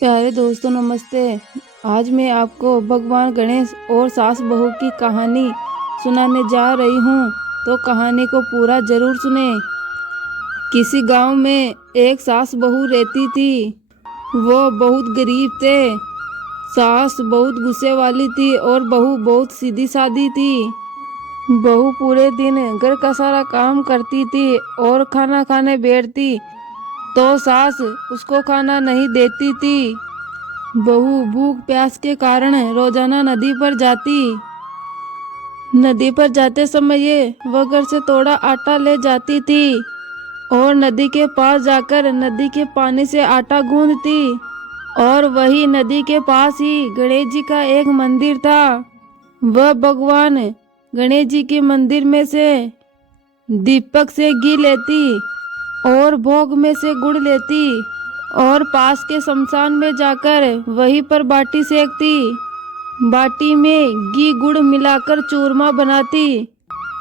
प्यारे दोस्तों नमस्ते। आज मैं आपको भगवान गणेश और सास बहू की कहानी सुनाने जा रही हूँ, तो कहानी को पूरा जरूर सुने। किसी गांव में एक सास बहू रहती थी। वो बहुत गरीब थे। सास बहुत गुस्से वाली थी और बहू बहुत सीधी सादी थी। बहू पूरे दिन घर का सारा काम करती थी और खाना खाने बैठती तो सास उसको खाना नहीं देती थी। बहू भूख प्यास के कारण रोजाना नदी पर जाती। नदी पर जाते समय ये वह घर से थोड़ा आटा ले जाती थी और नदी के पास जाकर नदी के पानी से आटा गूंथती। और वही नदी के पास ही गणेश जी का एक मंदिर था। वह भगवान गणेश जी के मंदिर में से दीपक से घी लेती और भोग में से गुड़ लेती और पास के शमशान में जाकर वहीं पर बाटी सेकती। बाटी में घी गुड़ मिलाकर चूरमा बनाती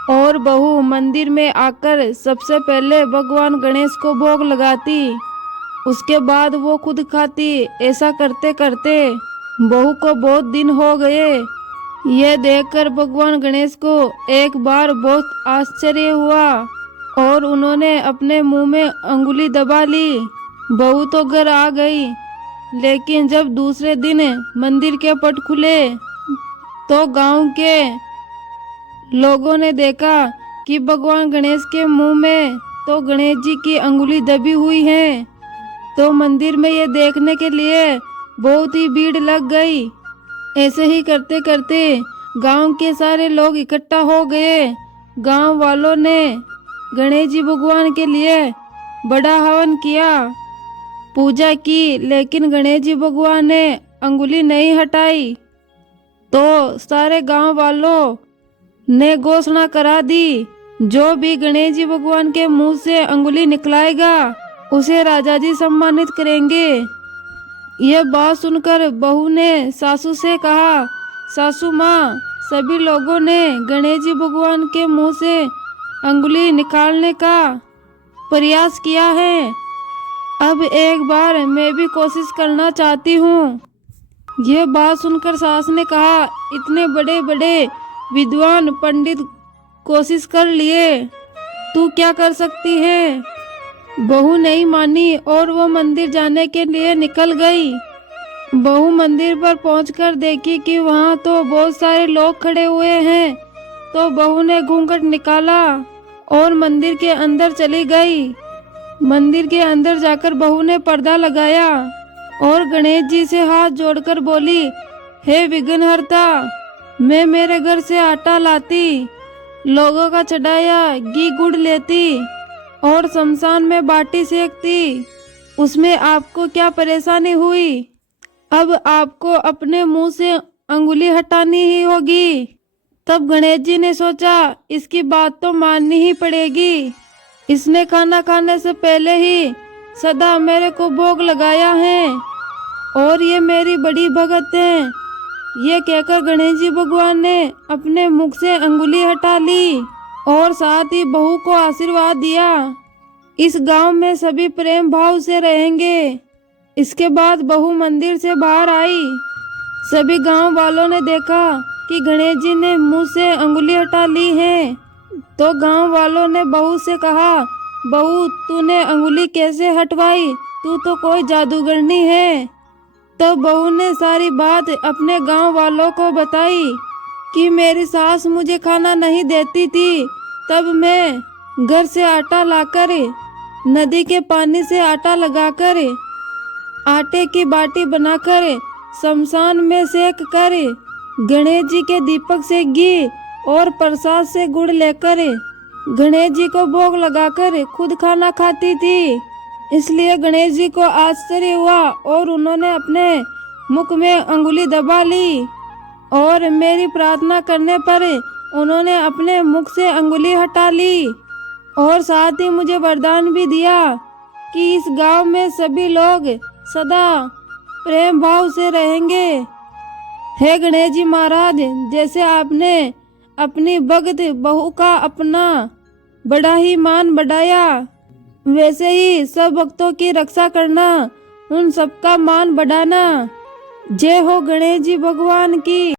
और बहू मंदिर में आकर सबसे पहले भगवान गणेश को भोग लगाती। उसके बाद वो खुद खाती। ऐसा करते करते बहू को बहुत दिन हो गए। यह देखकर भगवान गणेश को एक बार बहुत आश्चर्य हुआ और उन्होंने अपने मुंह में अंगुली दबा ली। बहू तो घर आ गई, लेकिन जब दूसरे दिन मंदिर के पट खुले तो गांव के लोगों ने देखा कि भगवान गणेश के मुंह में तो गणेश जी की अंगुली दबी हुई है। तो मंदिर में ये देखने के लिए बहुत ही भीड़ लग गई। ऐसे ही करते करते गांव के सारे लोग इकट्ठा हो गए। गांव वालों ने गणेश जी भगवान के लिए बड़ा हवन किया, पूजा की, लेकिन गणेश जी भगवान ने अंगुली नहीं हटाई। तो सारे गांव वालों ने घोषणा करा दी, जो भी गणेश जी भगवान के मुंह से अंगुली निकलाएगा उसे राजा जी सम्मानित करेंगे। यह बात सुनकर बहू ने सासू से कहा, सासू माँ, सभी लोगों ने गणेश जी भगवान के मुंह से अंगुली निकालने का प्रयास किया है। अब एक बार मैं भी कोशिश करना चाहती हूँ। यह बात सुनकर सास ने कहा, इतने बड़े बड़े विद्वान पंडित कोशिश कर लिए, तू क्या कर सकती है। बहू नहीं मानी और वो मंदिर जाने के लिए निकल गई। बहू मंदिर पर पहुंचकर देखी कि वहां तो बहुत सारे लोग खड़े हुए हैं। तो बहू ने घूंघट निकाला और मंदिर के अंदर चली गई। मंदिर के अंदर जाकर बहू ने पर्दा लगाया और गणेश जी से हाथ जोड़कर बोली, हे विघ्नहर्ता, मैं मेरे घर से आटा लाती, लोगों का चढ़ाया घी गुड़ लेती और शमशान में बाटी सेकती, उसमें आपको क्या परेशानी हुई। अब आपको अपने मुंह से अंगुली हटानी ही होगी। तब गणेश जी ने सोचा, इसकी बात तो माननी ही पड़ेगी। इसने खाना खाने से पहले ही सदा मेरे को भोग लगाया है और ये मेरी बड़ी भगत है। ये कहकर गणेश जी भगवान ने अपने मुख से अंगुली हटा ली और साथ ही बहू को आशीर्वाद दिया, इस गांव में सभी प्रेम भाव से रहेंगे। इसके बाद बहू मंदिर से बाहर आई। सभी गांव वालों ने देखा कि गणेश जी ने मुंह से अंगुली हटा ली है। तो गांव वालों ने बहू से कहा, बहू, तूने अंगुली कैसे हटवाई, तू तो कोई जादूगरनी है। तो बहू ने सारी बात अपने गांव वालों को बताई कि मेरी सास मुझे खाना नहीं देती थी, तब मैं घर से आटा लाकर नदी के पानी से आटा लगाकर आटे की बाटी बनाकर शमशान में सेक कर गणेश जी के दीपक से घी और प्रसाद से गुड़ लेकर गणेश जी को भोग लगाकर खुद खाना खाती थी। इसलिए गणेश जी को आश्चर्य हुआ और उन्होंने अपने मुख में अंगुली दबा ली और मेरी प्रार्थना करने पर उन्होंने अपने मुख से अंगुली हटा ली और साथ ही मुझे वरदान भी दिया कि इस गांव में सभी लोग सदा प्रेम भाव से रहेंगे। हे गणेश जी महाराज, जैसे आपने अपनी भगत बहू का अपना बड़ा ही मान बढ़ाया, वैसे ही सब भक्तों की रक्षा करना उन सबका मान बढ़ाना। जय हो गणेश जी भगवान की।